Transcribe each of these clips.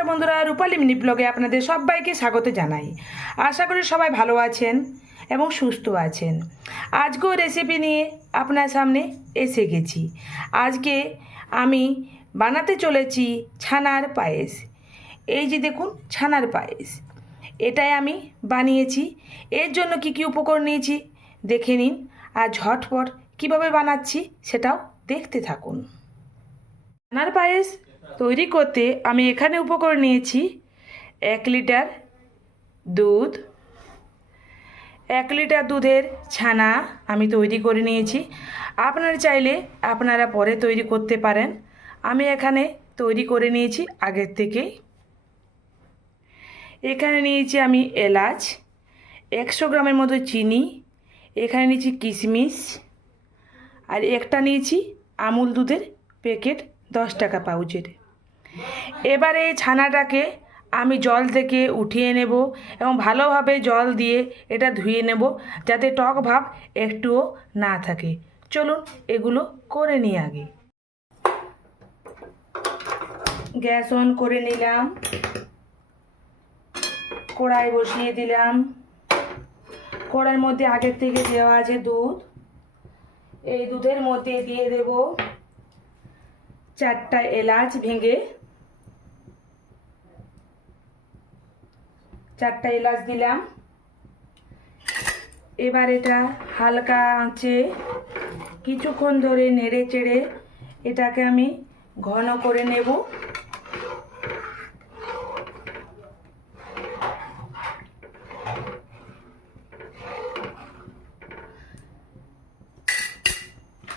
নমস্কার বন্ধুরা, রূপালী মিনি ব্লগে আপনাদের সবাইকে স্বাগত জানাই। আশা করি সবাই ভালো আছেন এবং সুস্থ আছেন। আজকেও রেসিপি নিয়ে আপনার সামনে এসে গেছি। আজকে আমি বানাতে চলেছি ছানার পায়েস। এই যে দেখুন ছানার পায়েস, এটাই আমি বানিয়েছি। এর জন্য কি কি উপকরণ নিয়েছি দেখে নিন, আর ঝটপট কিভাবে বানাচ্ছি সেটাও দেখতে থাকুন। ছানার পায়েস তৈরি করতে আমি এখানে উপকরণ নিয়েছি 1 লিটার দুধ। 1 লিটার দুধের ছানা আমি তৈরি করে নিয়েছি। আপনারা চাইলে আপনারা পরে তৈরি করতে পারেন, আমি এখানে তৈরি করে নিয়েছি আগের থেকেই। এখানে নিয়েছি আমি এলাচ, 100 গ্রামের মতো চিনি, এখানে নিয়েছি কিশমিশ, আর একটা নিয়েছি আমুল দুধের প্যাকেট 10 টাকা পাউচের। এবারে এই ছানাটাকে আমি জল থেকে উঠিয়ে নেব এবং ভালোভাবে জল দিয়ে এটা ধুয়ে নেব, যাতে টক ভাব একটুও না থাকে। চলুন এগুলো করে নিই। আগে গ্যাস অন করে নিলাম, কড়াই বসিয়ে দিলাম। কড়াইয়ের মধ্যে আগের থেকে দেওয়া আছে দুধ। এই দুধের মধ্যে দিয়ে দেব 4টা এলাচ ভেঙে, 4টা এলাচ দিলাম। এবার এটা হালকা আঁচে কিছুক্ষণ ধরে নেড়ে চেড়ে এটাকে আমি ঘন করে নেব।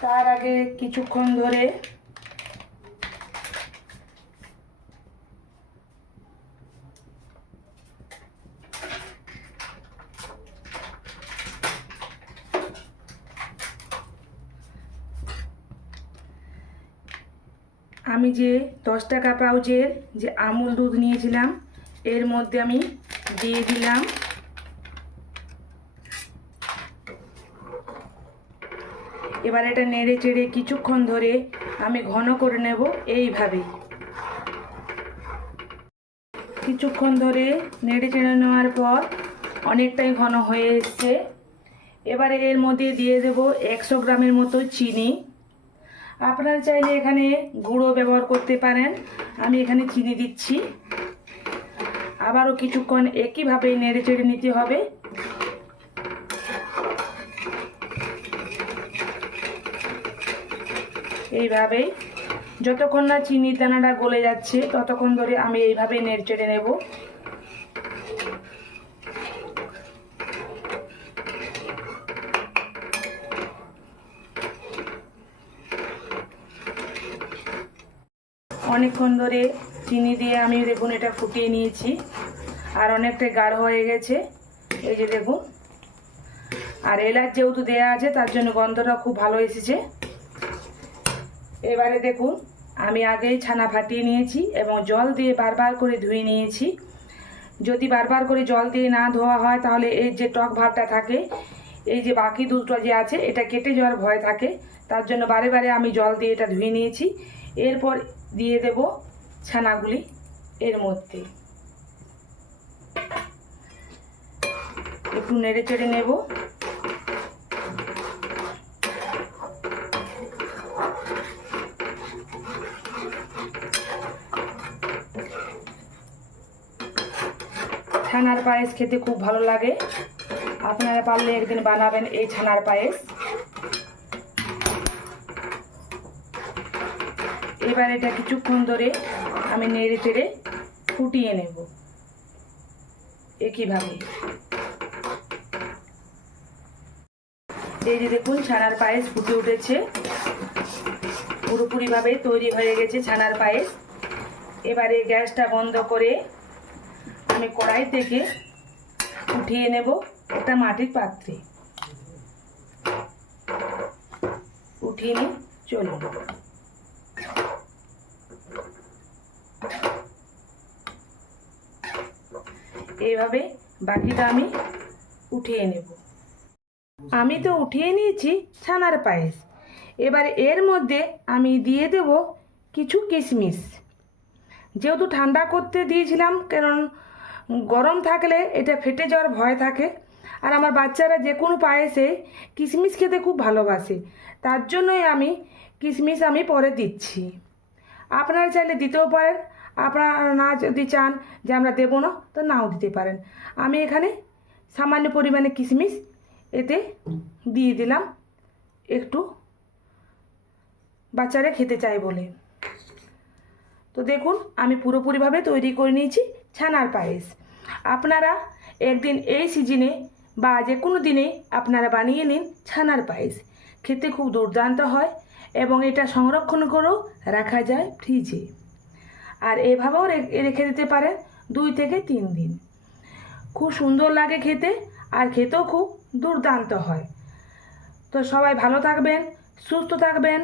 তার আগে কিছুক্ষণ ধরে আমি যে 10 টাকা পাউচের যে আমুল দুধ নিয়েছিলাম এর মধ্যে আমি দিয়ে দিলাম। এবার এটা নেড়ে চেড়ে কিছুক্ষণ ধরে আমি ঘন করে নেব। এইভাবে কিছুক্ষণ ধরে নেড়ে চেড়ে নেওয়ার পর অনেকটাই ঘন হয়ে এসছে। এবারে এর মধ্যে দিয়ে দেব 100 গ্রামের মতো চিনি। আপনারা চাইলে এখানে গুঁড়ো ব্যবহার করতে পারেন, আমি এখানে চিনি দিচ্ছি। আবারও কিছুক্ষণ একইভাবে নেড়ে চেড়ে নিতে হবে। এইভাবেই যতক্ষণ না চিনির দানাটা গলে যাচ্ছে ততক্ষণ ধরে আমি এইভাবে নেড়ে চেড়ে নেব। অনেকক্ষণ ধরে চিনি দিয়ে আমি দেখুন এটা ফুটিয়ে নিয়েছি, আর অনেকটা গাঢ় হয়ে গেছে। এই যে দেখুন, আর এলাচ যেহেতু দেয়া আছে তার জন্য গন্ধটা খুব ভালো এসেছে। এবারে দেখুন আমি আগেই ছানা ফাটিয়ে নিয়েছি এবং জল দিয়ে বারবার করে ধুয়ে নিয়েছি। যদি বারবার করে জল দিয়ে না ধোয়া হয় তাহলে এই যে টক ভাবটা থাকে, এই যে বাকি দুধটা যে আছে এটা কেটে যাওয়ার ভয় থাকে, তার জন্য বারে বারে আমি জল দিয়ে এটা ধুয়ে নিয়েছি। এরপর দিয়ে দেব ছানাগুলি এর মধ্যে, একটু নেড়ে চেড়ে নেব। ছানার পায়েস খেতে খুব ভালো লাগে, আপনারা পারলে একদিন বানাবেন এই ছানার পায়েস। এবার এটা কিছুক্ষণ ধরে আমি নেড়ে চেড়ে ফুটিয়ে নেব একইভাবে। এই যে দেখুন ছানার পায়েস ফুটে উঠেছে, পুরোপুরিভাবে তৈরি হয়ে গেছে ছানার পায়েস। এবারে গ্যাসটা বন্ধ করে আমি কড়াই থেকে উঠিয়ে নেব একটা মাটির পাত্রে। উঠিয়ে নিয়ে চলুন। এইভাবে বাকিটা আমি উঠিয়ে নেব। আমি তো উঠিয়ে নিয়েছি ছানার পায়েস। এবার এর মধ্যে আমি দিয়ে দেব কিছু কিশমিশ। যেহেতু ঠান্ডা করতে দিয়েছিলাম, কারণ গরম থাকলে এটা ফেটে যাওয়ার ভয় থাকে। আর আমার বাচ্চারা যে কোনো পায়েসে কিশমিশ খেতে খুব ভালোবাসে, তার জন্যই আমি কিশমিশ পরে দিচ্ছি। আপনারা চাইলে দিতেও পারেন, আপনারা না যদি চান যে আমরা দেবো না, তো নাও দিতে পারেন। আমি এখানে সামান্য পরিমাণে কিশমিশ এতে দিয়ে দিলাম, একটু বাচ্চারা খেতে চায় বলে। তো দেখুন, আমি পুরোপুরিভাবে তৈরি করে নিয়েছি ছানার পায়েস। আপনারা একদিন এই সিজনে বা যে কোনো দিনে আপনারা বানিয়ে নিন ছানার পায়েস। খেতে খুব দুর্দান্ত হয় এবং এটা সংরক্ষণ করেও রাখা যায় ফ্রিজে। আর এভাবেও রেখে দিতে পারেন 2 থেকে 3 দিন। খুব সুন্দর লাগে খেতে, আর খেতেও খুব দুর্দান্ত হয়। তো সবাই ভালো থাকবেন, সুস্থ থাকবেন।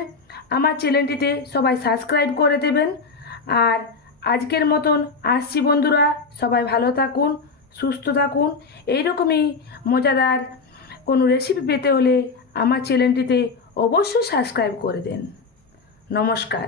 আমার চ্যানেলটিতে সবাই সাবস্ক্রাইব করে দেবেন। আর আজকের মতন আসছি বন্ধুরা, সবাই ভালো থাকুন, সুস্থ থাকুন। এইরকমই মজাদার কোনো রেসিপি পেতে হলে আমার চ্যানেলটিতে অবশ্যই সাবস্ক্রাইব করে দেন। নমস্কার।